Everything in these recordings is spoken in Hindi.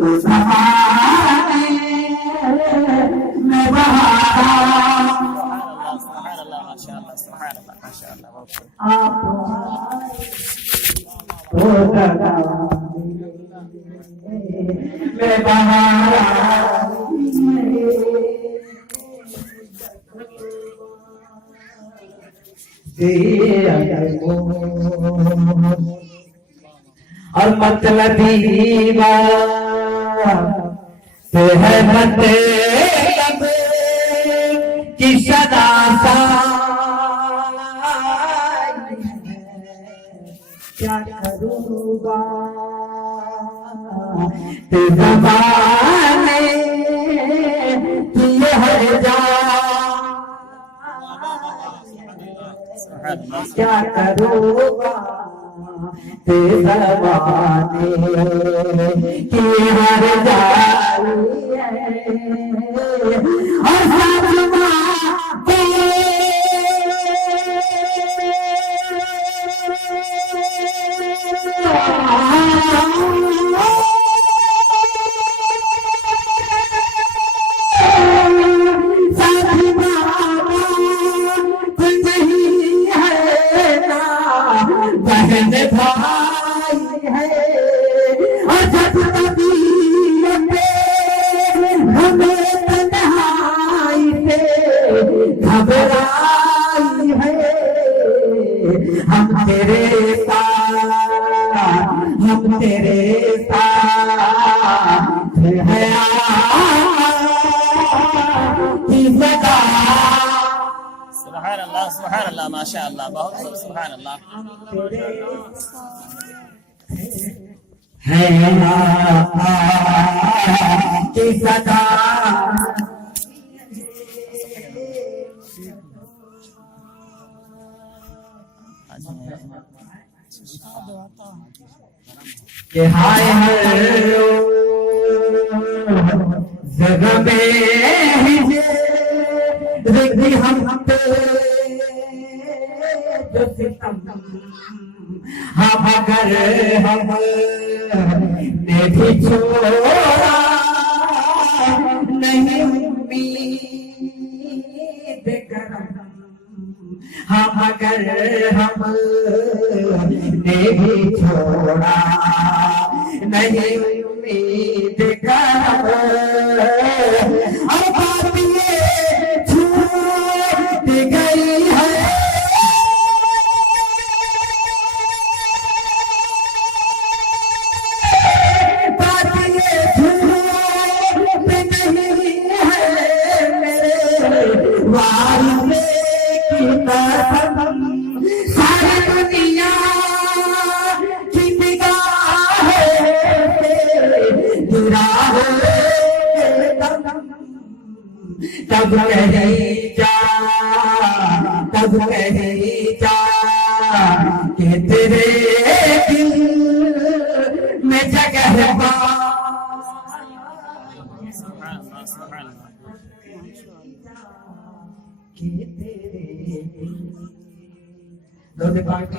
उस ज़माने में बहारा आप मैं बहारा और मतलबी बात है मतलब की सदा सा क्या करूँगा ते ज़माने की हर जा क्या करूँगा ते ज़माने की हर जाई और साथमा के बहन भाई है और जब हमें तन्हाई से घबराई है हम तेरे साथ है सुभान अल्लाह माशा अल्लाह बहुत खूब सुभान अल्लाह है की सदा के हाय जगह में रिक्ति हम पे जो सितम हम अगर हम ने भी छोड़ा नहीं उम्मीद करम हम अगर हम ने भी छोड़ा नहीं उम्मीद करम अब बात ये छूट गई है बात ये छूट नहीं है मेरे वारिसे की कसम सारी दुनिया की निगाह गिरा तब कहीं जा कि तेरे दिल में जगह पा कि तेरे दोनों पार्टी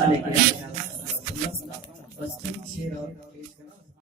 अलैहि बस ठीक शेर और